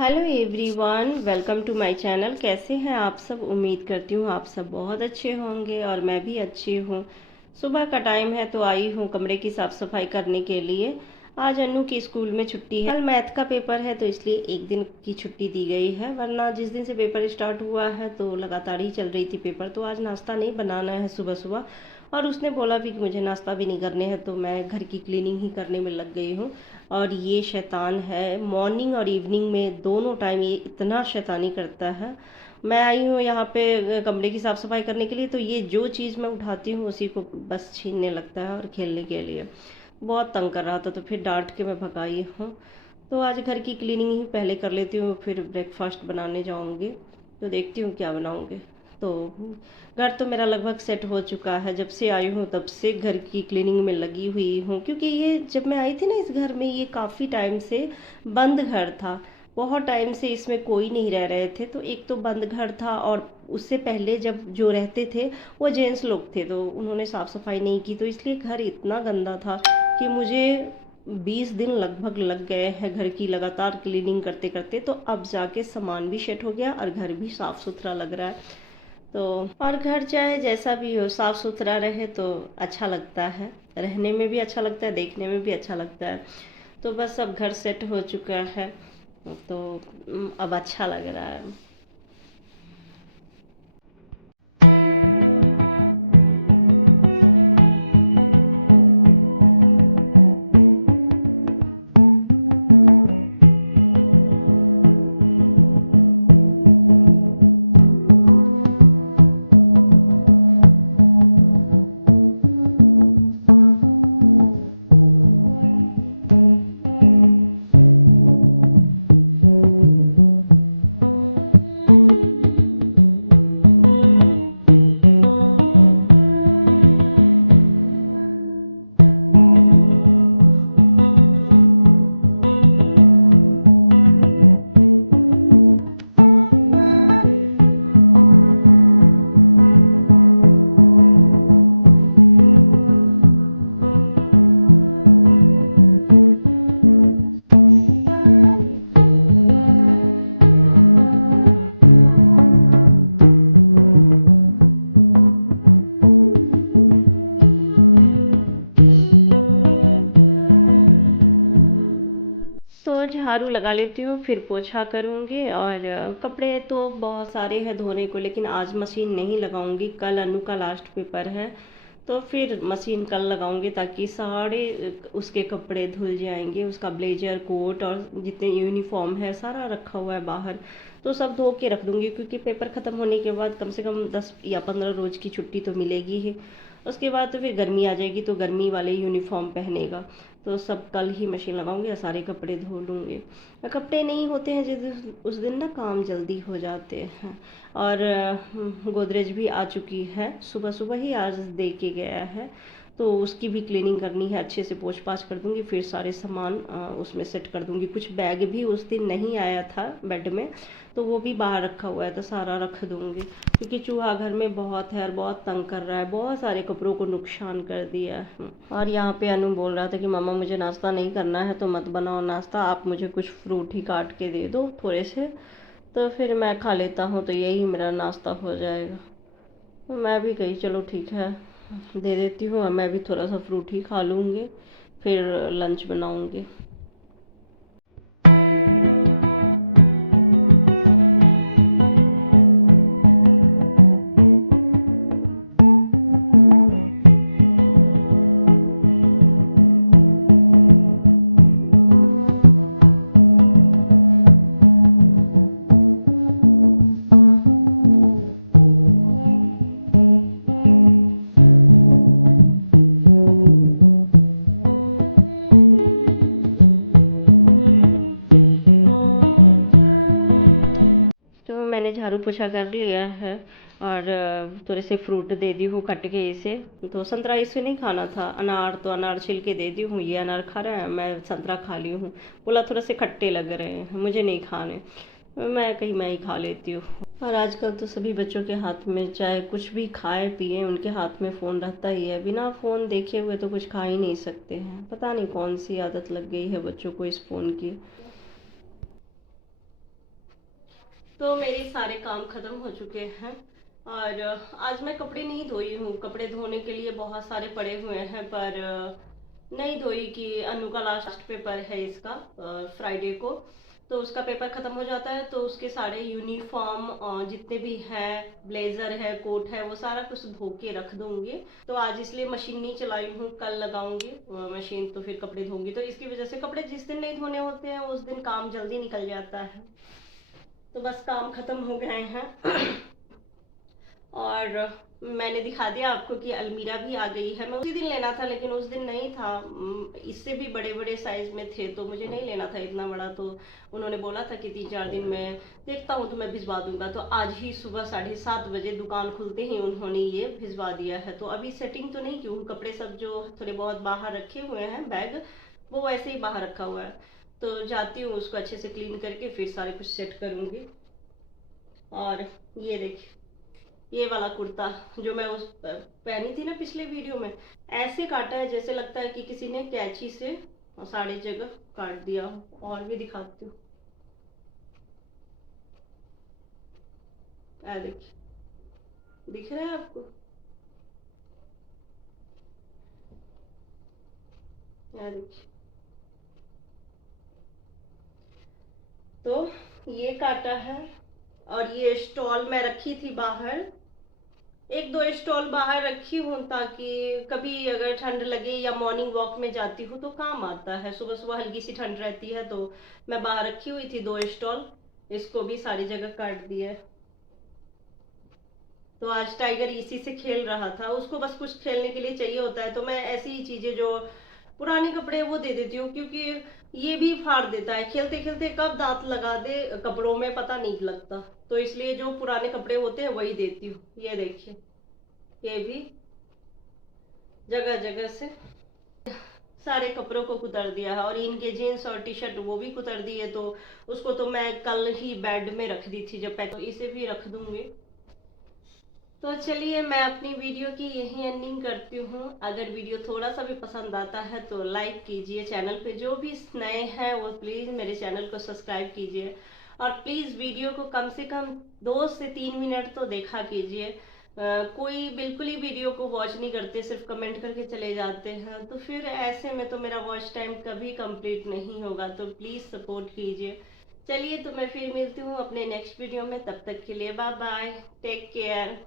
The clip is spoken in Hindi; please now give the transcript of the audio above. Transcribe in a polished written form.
Hello everyone, welcome to my channel. कैसे हैं आप सब? उम्मीद करती हूँ आप सब बहुत अच्छे होंगे और मैं भी अच्छी हूँ। सुबह का टाइम है तो आई हूँ कमरे की साफ़ सफाई करने के लिए। आज अनु की स्कूल में छुट्टी है, कल मैथ का पेपर है तो इसलिए एक दिन की छुट्टी दी गई है, वरना जिस दिन से पेपर स्टार्ट हुआ है तो लगातार ही चल रही थी पेपर। तो आज नाश्ता नहीं बनाना है सुबह सुबह, और उसने बोला भी कि मुझे नाश्ता भी नहीं करने हैं, तो मैं घर की क्लीनिंग ही करने में लग गई हूँ। और ये शैतान है, मॉर्निंग और इवनिंग में दोनों टाइम ये इतना शैतानी करता है। मैं आई हूँ यहाँ पे कमरे की साफ़ सफाई करने के लिए, तो ये जो चीज़ मैं उठाती हूँ उसी को बस छीनने लगता है और खेलने के लिए बहुत तंग कर रहा था, तो फिर डांट के मैं भगाई हूँ। तो आज घर की क्लीनिंग ही पहले कर लेती हूँ, फिर ब्रेकफास्ट बनाने जाऊँगी। तो देखती हूँ क्या बनाऊँगी। तो घर तो मेरा लगभग सेट हो चुका है, जब से आई हूँ तब से घर की क्लीनिंग में लगी हुई हूँ, क्योंकि ये जब मैं आई थी ना इस घर में, ये काफ़ी टाइम से बंद घर था। बहुत टाइम से इसमें कोई नहीं रह रहे थे, तो एक तो बंद घर था, और उससे पहले जब जो रहते थे वो जेंट्स लोग थे, तो उन्होंने साफ़ सफाई नहीं की, तो इसलिए घर इतना गंदा था कि मुझे 20 दिन लगभग लग गए हैं घर की लगातार क्लीनिंग करते करते। तो अब जाके सामान भी सेट हो गया और घर भी साफ़ सुथरा लग रहा है। तो और घर चाहे जैसा भी हो, साफ़ सुथरा रहे तो अच्छा लगता है, रहने में भी अच्छा लगता है, देखने में भी अच्छा लगता है। तो बस अब घर सेट हो चुका है, तो अब अच्छा लग रहा है। तो झाड़ू लगा लेती हूँ, फिर पोछा करूँगी। और कपड़े तो बहुत सारे हैं धोने को, लेकिन आज मशीन नहीं लगाऊंगी, कल अनु का लास्ट पेपर है, तो फिर मशीन कल लगाऊंगी, ताकि सारे उसके कपड़े धुल जाएंगे। उसका ब्लेजर, कोट और जितने यूनिफॉर्म है सारा रखा हुआ है बाहर, तो सब धो के रख दूंगी, क्योंकि पेपर ख़त्म होने के बाद कम से कम 10 या 15 रोज़ की छुट्टी तो मिलेगी ही। उसके बाद तो फिर गर्मी आ जाएगी, तो गर्मी वाले यूनिफॉर्म पहनेगा। तो सब कल ही मशीन लगाऊंगी और सारे कपड़े धो लूँगी। कपड़े नहीं होते हैं जिस उस दिन ना काम जल्दी हो जाते हैं। और गोदरेज भी आ चुकी है, सुबह सुबह ही आज दे के गया है, तो उसकी भी क्लीनिंग करनी है, अच्छे से पोंछ पाछ कर दूंगी, फिर सारे सामान उसमें सेट कर दूंगी। कुछ बैग भी उस दिन नहीं आया था बेड में, तो वो भी बाहर रखा हुआ है, तो सारा रख दूंगी, क्योंकि चूहा घर में बहुत है और बहुत तंग कर रहा है, बहुत सारे कपड़ों को नुकसान कर दिया है। और यहाँ पे अनु बोल रहा था कि मम्मा मुझे नाश्ता नहीं करना है तो मत बनाओ नाश्ता, आप मुझे कुछ फ्रूट ही काट के दे दो थोड़े से, तो फिर मैं खा लेता हूँ, तो यही मेरा नाश्ता हो जाएगा। तो मैं भी कही चलो ठीक है, दे देती हूँ, मैं भी थोड़ा सा फ्रूट ही खा लूँगी, फिर लंच बनाऊँगी। तो मैंने झाड़ू पोछा कर लिया है, और थोड़े से फ्रूट दे दी हूँ कट के इसे। तो संतरा इसे नहीं खाना था, अनार तो अनार छिल के दे दी हूँ, ये अनार खा रहा है, मैं संतरा खा ली हूँ। बोला थोड़ा से खट्टे लग रहे हैं, मुझे नहीं खाने, मैं कहीं मैं ही खा लेती हूँ। और आजकल तो सभी बच्चों के हाथ में, चाहे कुछ भी खाए पिए, उनके हाथ में फ़ोन रहता ही है, बिना फ़ोन देखे हुए तो कुछ खा ही नहीं सकते हैं। पता नहीं कौन सी आदत लग गई है बच्चों को इस फ़ोन की। तो मेरे सारे काम खत्म हो चुके हैं और आज मैं कपड़े नहीं धोई हूँ। कपड़े धोने के लिए बहुत सारे पड़े हुए हैं पर नहीं धोई कि अनु का लास्ट पेपर है इसका फ्राइडे को। तो उसका पेपर खत्म हो जाता है तो उसके सारे यूनिफॉर्म जितने भी है, ब्लेजर है, कोट है, वो सारा कुछ धो के रख दूंगी। तो आज इसलिए मशीन नहीं चलाई हूँ, कल लगाऊंगी मशीन तो फिर कपड़े धोंगी। तो इसकी वजह से कपड़े जिस दिन नहीं धोने होते हैं उस दिन काम जल्दी निकल जाता है। तो बस काम खत्म हो गए हैं और मैंने दिखा दिया आपको कि अलमीरा भी आ गई है। मैं उसी दिन लेना था लेकिन उस दिन नहीं था, इससे भी बड़े बड़े साइज में थे तो मुझे नहीं लेना था इतना बड़ा। तो उन्होंने बोला था कि 3-4 दिन में देखता हूँ तो मैं भिजवा दूंगा। तो आज ही सुबह 7:30 बजे दुकान खुलते ही उन्होंने ये भिजवा दिया है। तो अभी सेटिंग तो नहीं की हूँ, कपड़े सब जो थोड़े बहुत बाहर रखे हुए हैं बैग वो वैसे ही बाहर रखा हुआ है। तो जाती हूँ उसको अच्छे से क्लीन करके फिर सारे कुछ सेट करूंगी। और ये देखिए, ये वाला कुर्ता जो मैं उस पहनी थी ना पिछले वीडियो में, ऐसे काटा है जैसे लगता है कि किसी ने कैंची से सारे जगह काट दिया हो। और भी दिखाती हूँ, देखिए, दिख रहा है आपको? देखिए, तो ये काटा है। और ये स्टॉल मैं रखी थी बाहर, 1-2 स्टॉल बाहर रखी हूँ ताकि कभी अगर ठंड लगे या मॉर्निंग वॉक में जाती हूँ तो काम आता है। सुबह सुबह हल्की सी ठंड रहती है तो मैं बाहर रखी हुई थी 2 स्टॉल, इसको भी सारी जगह काट दिया। तो आज टाइगर इसी से खेल रहा था, उसको बस कुछ खेलने के लिए चाहिए होता है तो मैं ऐसी ही चीजें जो पुराने कपड़े वो दे देती हूँ, क्योंकि ये भी फाड़ देता है खेलते खेलते, कब दांत लगा दे कपड़ों में पता नहीं लगता। तो इसलिए जो पुराने कपड़े होते हैं वही देती हूँ। ये देखिए, ये भी जगह जगह से सारे कपड़ों को कुतर दिया है और इनके जीन्स और टी शर्ट वो भी कुतर दिए। तो उसको तो मैं कल ही बेड में रख दी थी जब पैक, तो इसे भी रख दूंगी। तो चलिए मैं अपनी वीडियो की यही एंडिंग करती हूँ। अगर वीडियो थोड़ा सा भी पसंद आता है तो लाइक कीजिए, चैनल पे जो भी नए हैं वो प्लीज़ मेरे चैनल को सब्सक्राइब कीजिए और प्लीज़ वीडियो को कम से कम 2 से 3 मिनट तो देखा कीजिए। कोई बिल्कुल ही वीडियो को वॉच नहीं करते, सिर्फ कमेंट करके चले जाते हैं, तो फिर ऐसे में तो मेरा वॉच टाइम कभी कंप्लीट नहीं होगा। तो प्लीज़ सपोर्ट कीजिए। चलिए तो मैं फिर मिलती हूँ अपने नेक्स्ट वीडियो में, तब तक के लिए बाय बाय, टेक केयर।